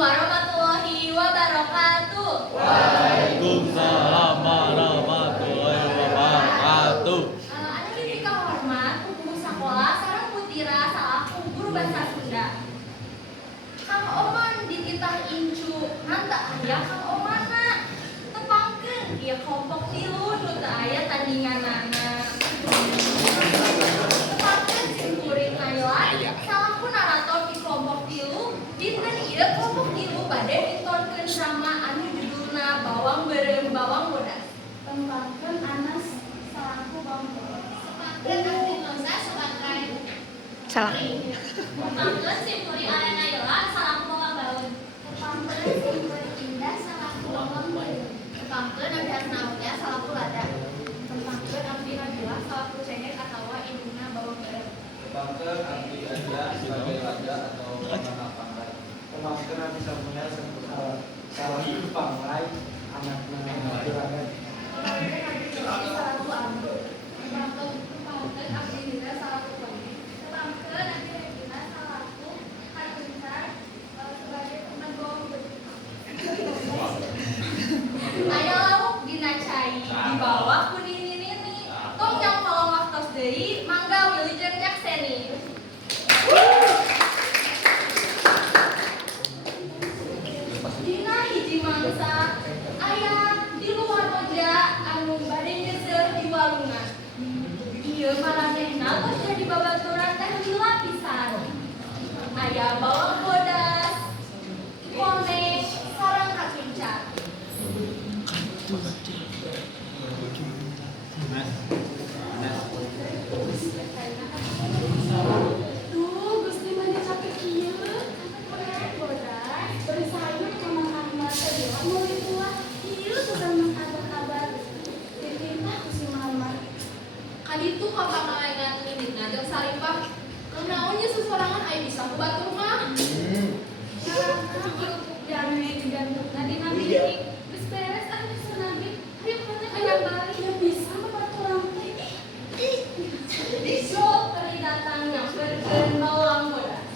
warahmatullahi wabarakatuh. Waalaikumsalam warahmatullahi wabarakatuh. Anak ini kahormat, guru sekolah sareng putira salaku guru bahasa Sunda. Kang Oman dititah incu, nanta aya Kang Omana. Tepangkeun ieu kelompok tilu nu teu aya tandinganana. Tepangkeun sim kuring Naila, salaku narator di kelompok tilu, dinten ieu kelompok tilu bade ditonkeun drama anu judulna Bawang Beureum Bawang Bodas. Tembangkeun Anas salaku bawang bodas. Tepangkeun Abdi Noza sebagai Salah. Tepangkeun sim kuring Aya Naila, salaku Bawang Baun. Tembangkeun Simpul Indah salaku bawang bodas. Tepangkeun Abdi Asnaoya, salaku Lada. Tembangkeun Abdi Nabila salaku cengek atawa induna bawang bodas. Tembangkeun Abdi Aja sebagai raja atau Pangana Pangrai. Tembangkeun Abdi Samuel sebagai Pangrai anakna Juragan. Tembangkeun Abdi Suci salaku Ambu. Tepangkeun Abdi Nida, salaku Koni. Tembangkeun Abdi Regina salaku Katuncar sebagai teman bawang bodas. Aya lauk dina cai di bawah ku nini-nini. Tong yang kalau waktos deui mangga wilujeng nyakseni. Dina hiji mangsa aya di luar oja anu bade nyeuseur di walungan. Ieu maranehna tos jadi babaturan teh lila pisan. Aya bawang bodas, koneng, sareng kacincar. Duh, Gusti mah capek kieu. Bawang bodas bersayap sama Ahmad teh mulai tua. Ieu sedang kabar-kabar. Dititah ku si Mama. Kaditu kapangalengan minitna jeung salipah. Kenaonnya sesorangan aya bisa ku batur mah. Jangan digantungna dina bilik. Geus beres anu sunagih. Hayu kana aya balik. Ya bisa mah baturan teh. Sok kali datang nyamperkeun bawang bodas.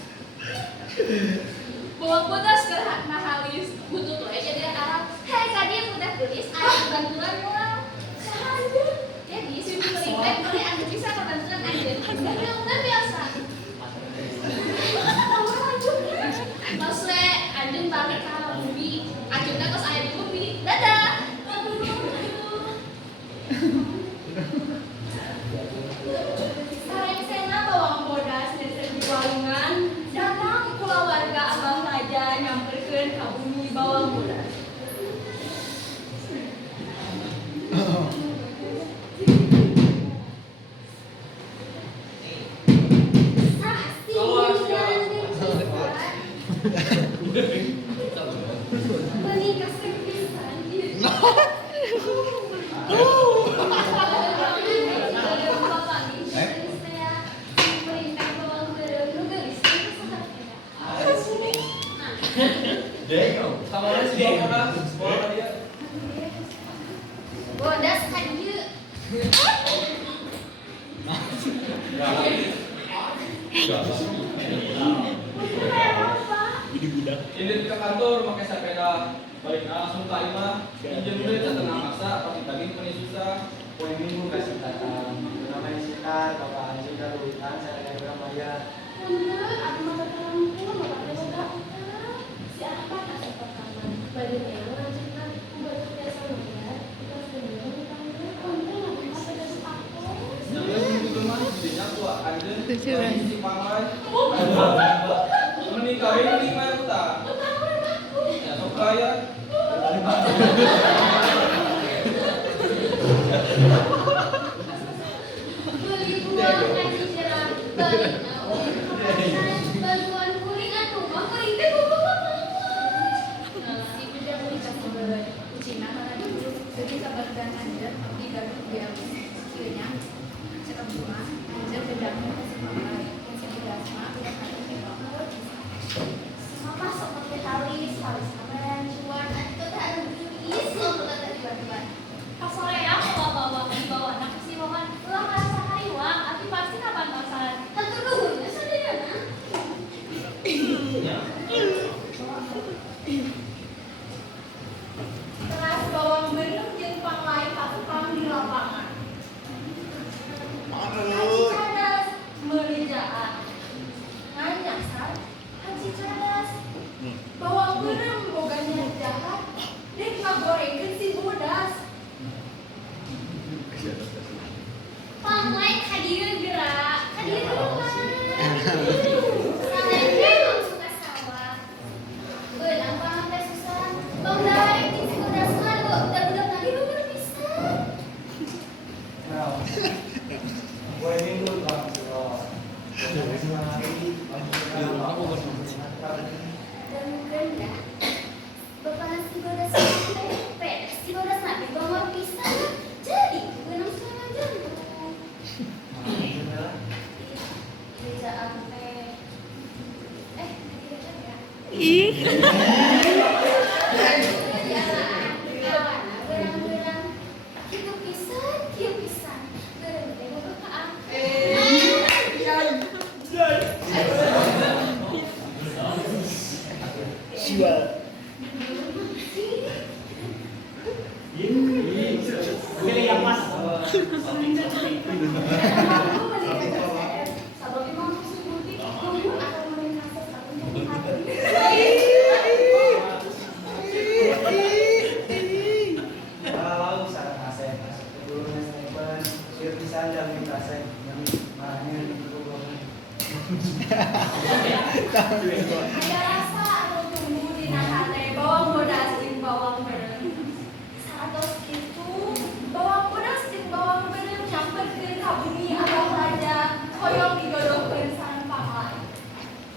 Bawang bodas keur halis butut we jadi Arab. Hei kadieu budak geulis aya bantuan moal. Sahaja. Jadi si kuring teh beli anu bisa kabantuan anjeun. Sareungna biasa. Tos we anjeun balik ka bumi. Anjeunna tos aya di bumi. Dadah. Sarengsena bawang bodas neuseuh di walungan, datang kulawarga Abah Raja nyamperkeun ka bumi bawang bodas. Sah si Menikah sepisan. Perintah bawang beureum nu geulis teh saha? Sama ada si sekolah dia. bodas ka dieu. Ini ke kantor pakai sepeda balik langsung ke imah pinjam duit setengah maksa pasti tagih peni susah poin minggu kasih datang namanya Sitar bapak anjing dan urutan saya lagi berapa bayar Bener, aku mah terlampu, mah pakai utang. Si apa kasih pertama? Badannya lanjutkan, buat biasa bayar. Kita sendiri utangnya, konten aku mah pada sepatu. jangan begitu mah jadinya tua anjing Tujuan. si pangrai menikah ini mana utang ya sok kaya Beli buah nasi jeruk, beli naon. Bantuan kuring atuh mah kuring teh bobogoh banget. Si bujang nikah sebelah Cina mana dulu, jadi sabar dan anjir di Garut biar kieunya cekap rumah anjir bedangnya kasih pakai yang si Dasma udah kata di bawah. Mama sok pakai halis, halis kamera cuan atuh teh anu geus. Berang-berang, kitu pisan, berang-berang bukaan. Siwa. Pilih yang pas. Sabab imam subuti, kudu akan melintasi satu Kalau saran asep, asep dulu sniper, siur pisan dan minta asep, yang marahnya itu Ada rasa atau tumbuh di hate bawang bodas jeung bawang berem. Satos kitu bawang bodas jeung bawang berem nyamperkeun ka bumi abah raja hoyong digodongkeun sareng pakai.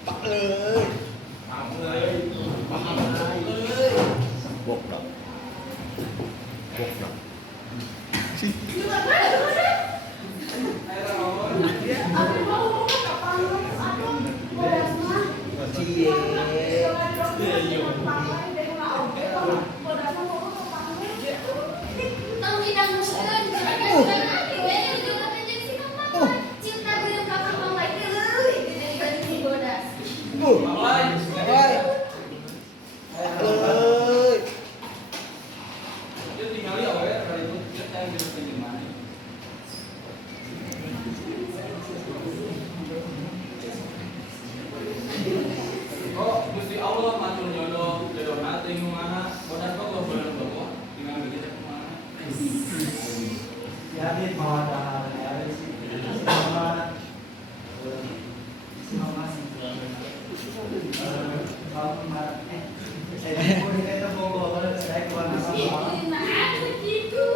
Pak euy. Goblok. Goblok. Abi mau ngomong kapan aduh bodas mah. Cie. Tong hidang muskeun juragan ati we jeung jeung si kapan. Cinta beureuh ka Kang Lai deui gede si bodas. Mamai. Euy. Dia tinggal ya we kali itu dia tanya gitu ke gimana. Oh, Gusti Allah matur jodoh, jodoh nanti mana, bodas kok gak boleh bawa, tinggal begitu kemana. Yadit mau ada ada sih, sama kalau kemarin saya mau dikata bawa saya keluar nama Nah, begitu.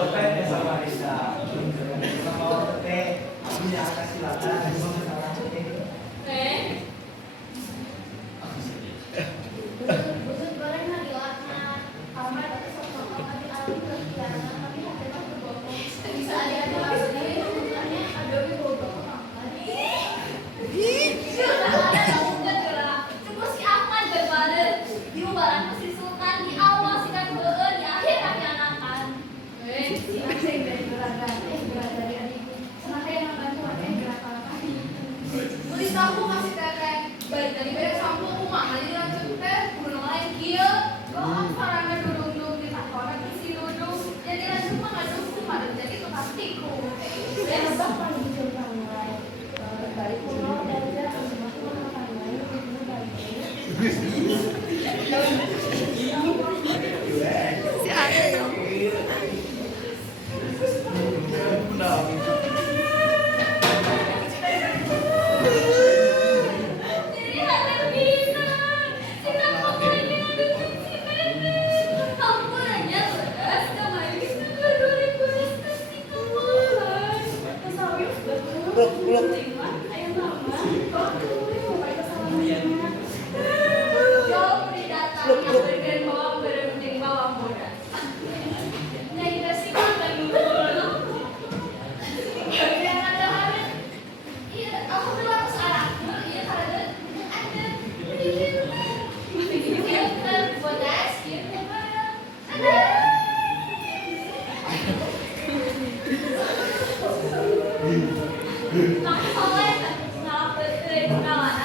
dompet ya sama Risa, sama teh, ini akan silakan, cuma masalah teh. Busuk goreng mah dilaknat. Kamar tapi sok tadi alami kegiatan tapi hati mah berbobot. Bisa ada maksudnya sebenarnya ada we bobo makan. Ada kamu gerak. Cukup si Ahmad berbaren. Di umbaran si Sultan di awal si kan beueun di akhir kami anakan. Si Aceh dari Belaga, berat dari adikku. Senang kayak ngebantu Aceh gerak kali. Beli sampo kasih teteh. Baik dari beres sampo kumaha jadi lanjut teh kudu lain kieu. Kok parana dudung-dudung di takona di si dudung. Jadi lanjut mah ngadung kumaha jadi tukang tiku. Ya bapak di Jepang lain. Balik pulau belajar semua tuh makan lain itu balik. Jadi ada bisa. Kita mau ini ngadung si Nenek. Ampun aja beres kemarin ke 2000 kasih kemarin. Kesawir betul. Blok. Cingwan ayam mama. Kok tuh mau baik kesalahan. Jauh di datang yang bergen bawang berem jeung bawang bodas. Nyai dasi makan dulu. Bagian ada hari. Iya, aku bilang sekarang. Iya, karena ada. Iya, kan bodas, iya, ada. Nah, soalnya ngalah